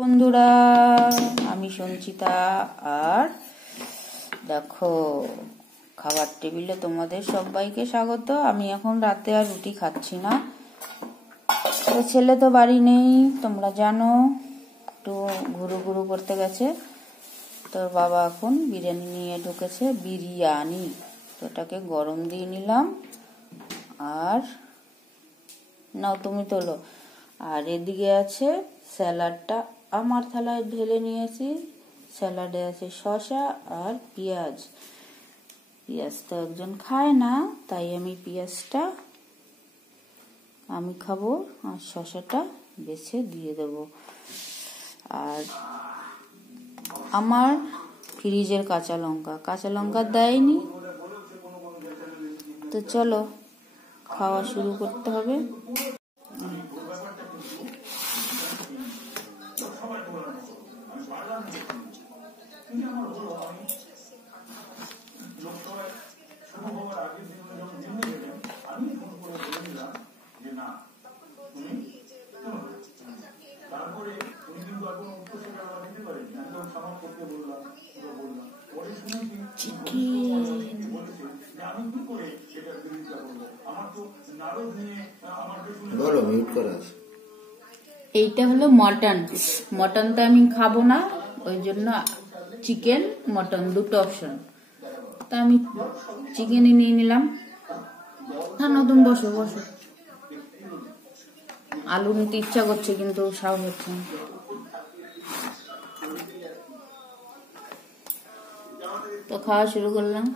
বন্ধুরা, আমি সঞ্চিতা। আর দেখো, খাবার টেবিলে তোমাদের সবাইকে স্বাগত। আমি এখন রাতে আর রুটি খাচ্ছি না। তো ছেলে তো বাড়ি নেই, তোমরা জানো, একটু ঘুরু ঘুরু করতে গেছে। তোর বাবা এখন বিরিয়ানি নিয়ে ঢুকেছে, বিরিয়ানি। তো ওটাকে গরম দিয়ে নিলাম। আর নাও, তুমি তোলো। আর এদিকে আছে স্যালাডটা, আমার থালায় ঢেলে নিয়েছি। স্যালাডে আছে শসা আর পেঁয়াজ। পেঁয়াজ তো একজন খায় না, তাই আমি পেঁয়াজটা আমি খাবো আর শসাটা বেছে দিয়ে দেব। আর আমার ফ্রিজের কাঁচা লঙ্কা দেয়নি। তো চলো, খাওয়া শুরু করতে হবে। এইটা হলো মটনটা আমি খাবো না, ওই জন্য চিকেন মটন দুটো অপশন। তা আমি চিকেনই নিয়ে নিলাম। হ্যাঁ, নতুন বসো। আলু নিতে ইচ্ছা করছে কিন্তু সাহস হচ্ছে না। তো খাওয়া শুরু করলাম।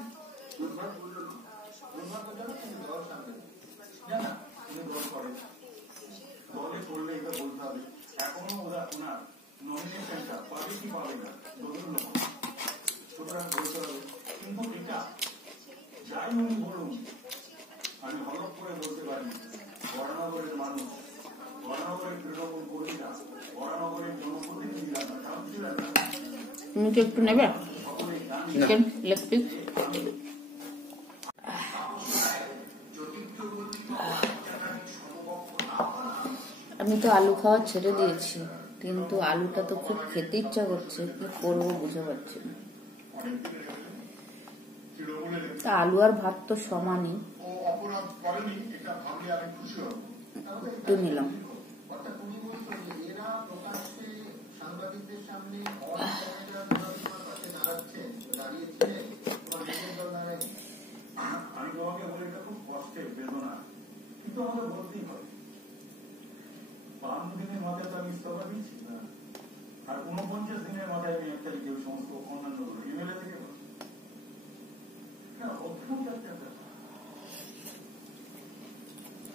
তুমি কি একটু নেবে চিকেন লেগ পিস? আমি তো আলু খাওয়া ছেড়ে দিয়েছি, কিন্তু আলুটা তো খুব খেতে ইচ্ছা করছে, কি করবো বুঝতে পারছি না। তা আলু আর ভাত তো সমানই, একটু নিলাম।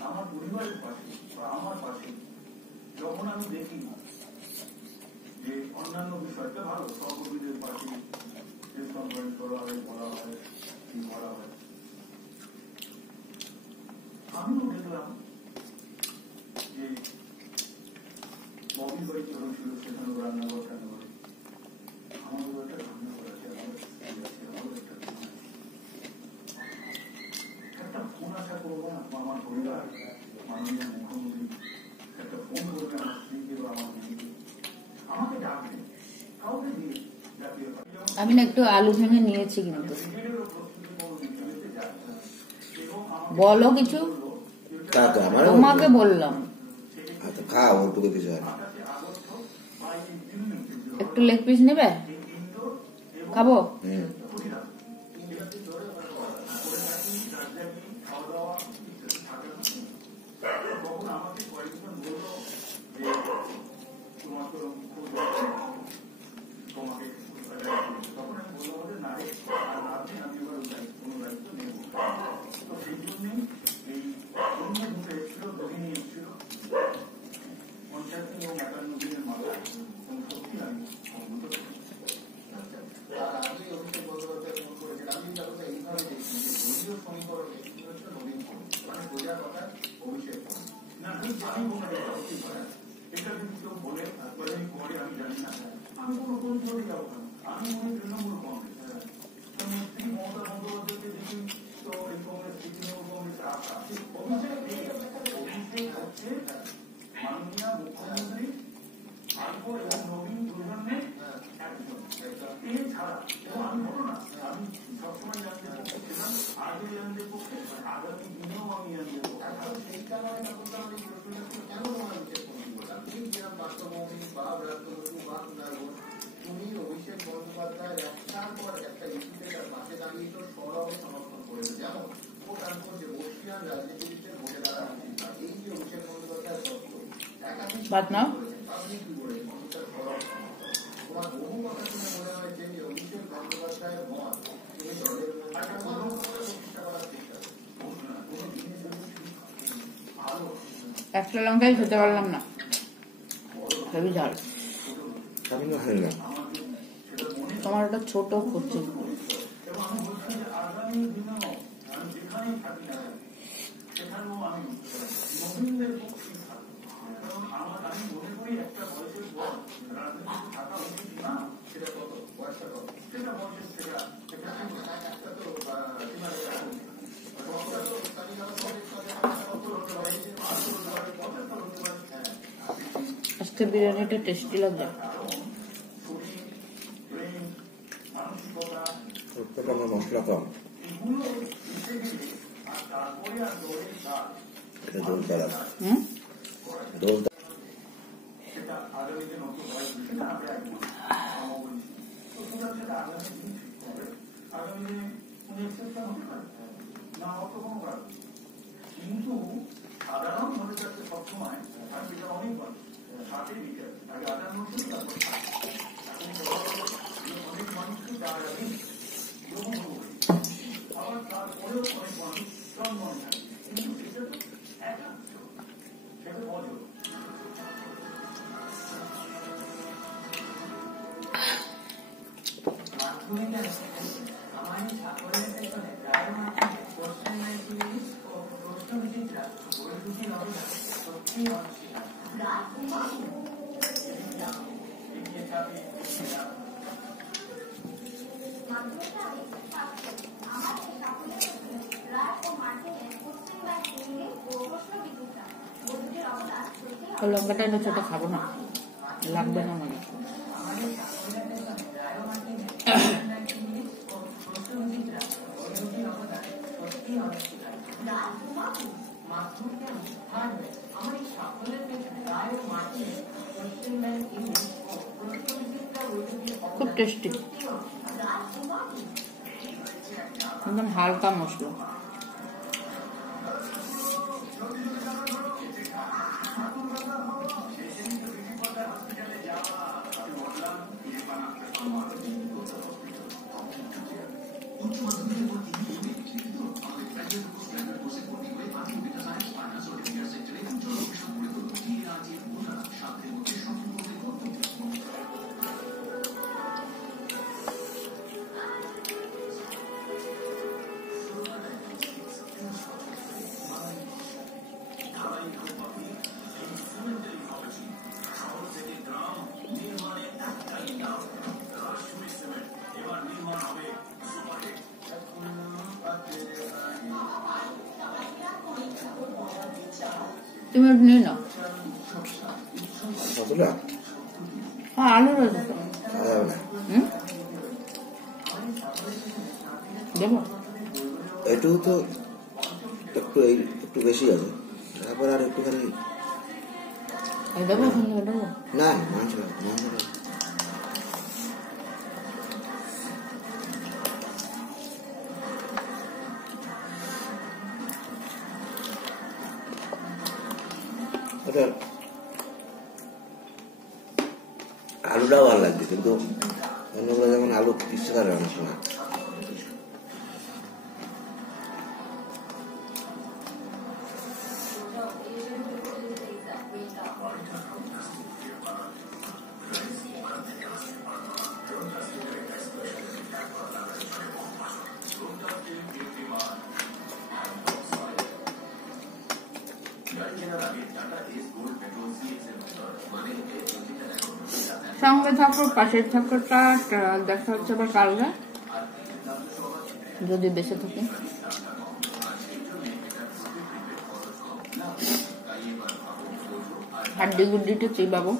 আমার পরিবারের পাশে বা আমার পাশে যখন আমি দেখি যে অন্যান্য বিষয়টা ভালো, সহকর্মীদের পাশে প্রেস কনফারেন্স করা হয়, বলা হয়, কি করা হয়, আমিও দেখলাম যে ববির বাড়িতে হয়েছিল, সেখানে রান্নাঘর টান্নাঘরে আমাদের একটা রান্নাঘর আছে, একটা ফোন আসা করবো না আমার পরিবার, মাননীয় মুখ্যমন্ত্রী একটা ফোন করবে আমার স্ত্রীকে বা আমার মেয়েকে, আমাকে ডাকবে, কাউকে দিয়ে ডাকিয়ে। আমি না একটু আলু ভেঙে নিয়েছি, কিন্তু বলো কিছু। তোমাকে বললাম একটু লেগ পিস নেবে, খাবো। মাননীয় মুখ্যমন্ত্রী ছাড়া এবং আমি বলো না আমি সবসময় ইরানদের পক্ষে ছিলাম, আগে ইরানদের পক্ষে, আগামী দিনেও আমি ইরানদের পক্ষে। সেই কারণে কেন তোমার উচিত বললাম এই যেরকম বাস্তবমী বা রাষ্ট্রপতি বা তুমি অভিষেক বন্দ্যোপাধ্যায়ের একটার পর একটা ইস্যুতে তার পাশে দাঁড়িয়ে তো সরবে সমর্থন করেছে। যেমন যে বর্ষিয়ান রাজনীতিবিদদের ভোটে দাঁড়া উচিত না, এই যে অভিষেক বন্দ্যোপাধ্যায়ের তথ্য একাধিক আপনি কি বলেন মানুষের সরব তোমার বহু কথা শুনে মনে হয়েছে যে অভিষেক বন্দ্যোপাধ্যায়ের মত তুমি দলের প্রতিষ্ঠা করার চেষ্টা একটা লঙ্কাই খেতে পারলাম না, হেভি ঝাল। তোমার ওটা ছোট করছে। আজকে বিরিয়ানিটা টেস্টি লাগছে। মশলা কম, এটা দোল তারা দোল কিন্তু সাধারণ মানুষের কাছে সবসময় সেটা অনেক ভালো সাথে বিকেল আগে আধার মানুষ অনেক মানুষকে তারা আবার তারপরেও অনেক মানুষ শ্রম মনে থাকে, কিন্তু সেটা তো একাংশ, সেটা অজর। লঙ্কাটা এটা ছোট খাবো না, লাগবে না আমার। খুব টেস্টি, একদম হালকা মশলা। তুমি নিয়ে নাও। হ্যাঁ, আলু রয়েছে তো, দেবো এটু তো একটু বেশি আছে, তারপর আর একটুখানি দেবো দেবো না মাংস আলুটাও ভালো লাগছে, কিন্তু অন্যগুলো যেমন আলু পিসতে পারে অনেক সময়। সঙ্গে থাকো, পাশের থাকোটা দেখা হচ্ছে আবার কালকে যদি বেঁচে থাকে। হাড্ডি গুড্ডিটা চিবাবো।